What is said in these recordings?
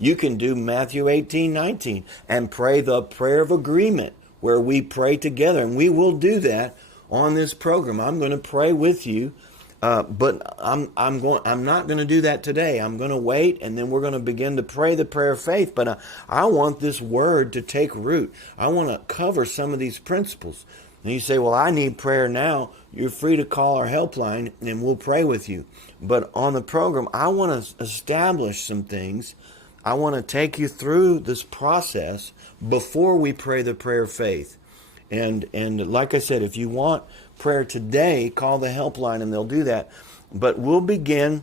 You can do Matthew 18:19 and pray the prayer of agreement where we pray together. And we will do that on this program. I'm going to pray with you. But I'm not going to do that today. I'm going to wait, and then we're going to begin to pray the prayer of faith. But I want this word to take root. I want to cover some of these principles. And you say, well, I need prayer now. You're free to call our helpline, and we'll pray with you. But on the program, I want to establish some things. I want to take you through this process before we pray the prayer of faith. And like I said, if you want prayer today, call the helpline and they'll do that. But we'll begin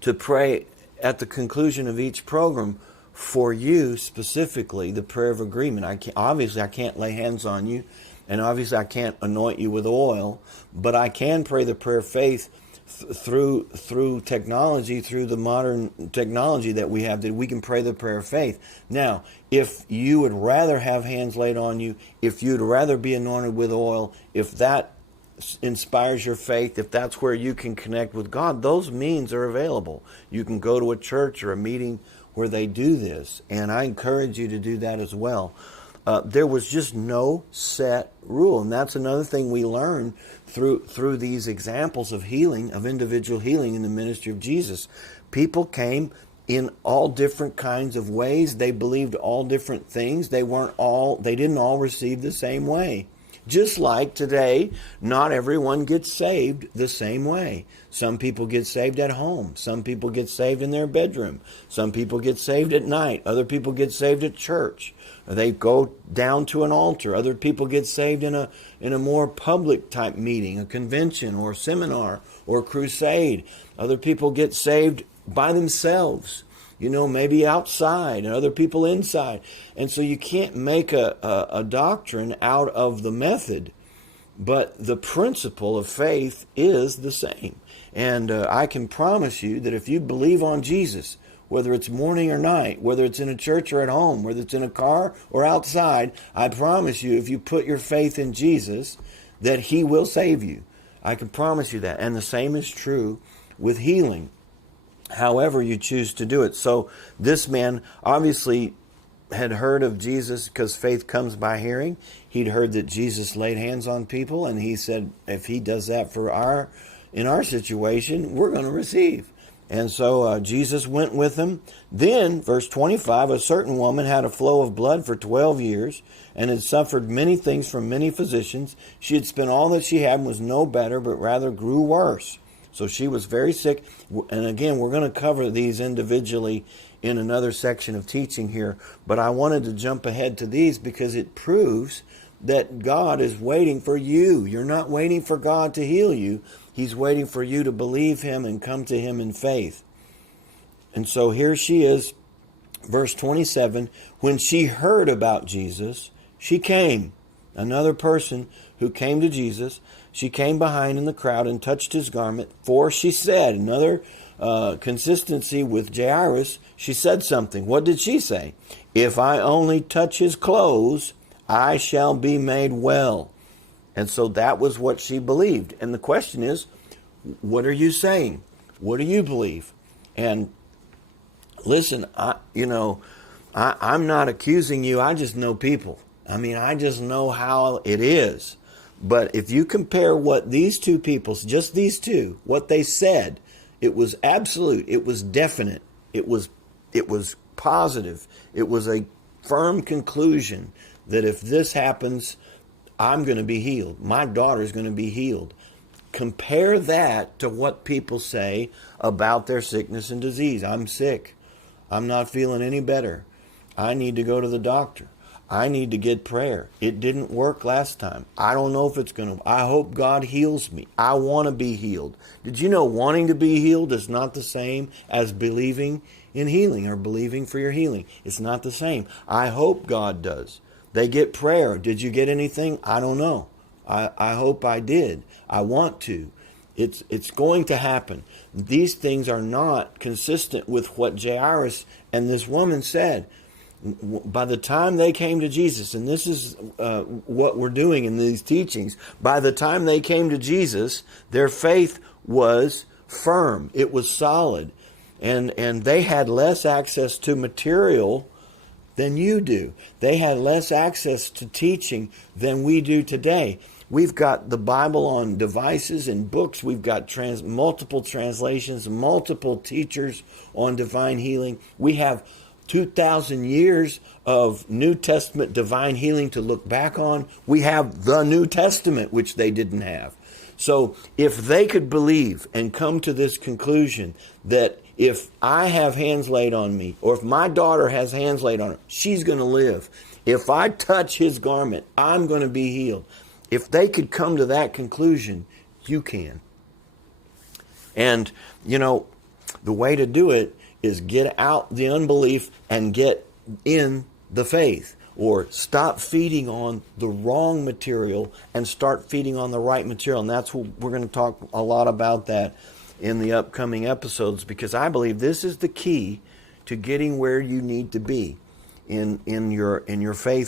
to pray at the conclusion of each program for you specifically, the prayer of agreement. Obviously, I can't lay hands on you, and obviously I can't anoint you with oil, but I can pray the prayer of faith through technology, through the modern technology that we have, that we can pray the prayer of faith. Now, if you would rather have hands laid on you, if you'd rather be anointed with oil, if that inspires your faith, if that's where you can connect with God, those means are available. You can go to a church or a meeting where they do this, and I encourage you to do that as well. There was just no set rule, and that's another thing we learn through these examples of healing, of individual healing in the ministry of Jesus. People came in all different kinds of ways. They believed all different things. They didn't all receive the same way. Just like today, not everyone gets saved the same way. Some people get saved at home. Some people get saved in their bedroom. Some people get saved at night. Other people get saved at church. They go down to an altar. Other people get saved in a more public type meeting, a convention or a seminar or a crusade. Other people get saved by themselves, maybe outside, and other people inside. And so you can't make a doctrine out of the method, but the principle of faith is the same. And I can promise you that if you believe on Jesus, whether it's morning or night, whether it's in a church or at home, whether it's in a car or outside, I promise you, if you put your faith in Jesus, that He will save you. I can promise you that. And the same is true with healing, however you choose to do it. So this man obviously had heard of Jesus, because faith comes by hearing. He'd heard that Jesus laid hands on people, and he said, if He does that in our situation, we're going to receive. And so Jesus went with him. Then, verse 25, a certain woman had a flow of blood for 12 years and had suffered many things from many physicians. She had spent all that she had and was no better, but rather grew worse. So she was very sick. And again, we're going to cover these individually in another section of teaching here. But I wanted to jump ahead to these because it proves that God is waiting for you. You're not waiting for God to heal you. He's waiting for you to believe Him and come to Him in faith. And so here she is, verse 27. When she heard about Jesus, she came. Another person who came to Jesus. She came behind in the crowd and touched His garment. For she said, another consistency with Jairus, she said something. What did she say? If I only touch His clothes, I shall be made well. And so that was what she believed. And the question is, what are you saying? What do you believe? And listen, I'm not accusing you. I just know people. I just know how it is. But if you compare what these two people, just these two, what they said, it was absolute. It was definite. It was positive. It was a firm conclusion that if this happens, I'm going to be healed. My daughter's going to be healed. Compare that to what people say about their sickness and disease. I'm sick. I'm not feeling any better. I need to go to the doctor. I need to get prayer. It didn't work last time. I don't know if it's going to. I hope God heals me. I want to be healed. Did you know wanting to be healed is not the same as believing in healing or believing for your healing? It's not the same. I hope God does. They get prayer. Did you get anything? I don't know. I hope I did. I want to. It's going to happen. These things are not consistent with what Jairus and this woman said. By the time they came to Jesus, and this is what we're doing in these teachings, by the time they came to Jesus, their faith was firm. It was solid. and they had less access to material than you do. They had less access to teaching than we do today. We've got the Bible on devices and books. We've got multiple translations, multiple teachers on divine healing. We have 2,000 years of New Testament divine healing to look back on. We have the New Testament, which they didn't have. So if they could believe and come to this conclusion that if I have hands laid on me, or if my daughter has hands laid on her, she's going to live. If I touch his garment, I'm going to be healed. If they could come to that conclusion, you can. And, the way to do it is get out the unbelief and get in the faith. Or stop feeding on the wrong material and start feeding on the right material. And that's what we're going to talk a lot about that in the upcoming episodes, because I believe this is the key to getting where you need to be in your faith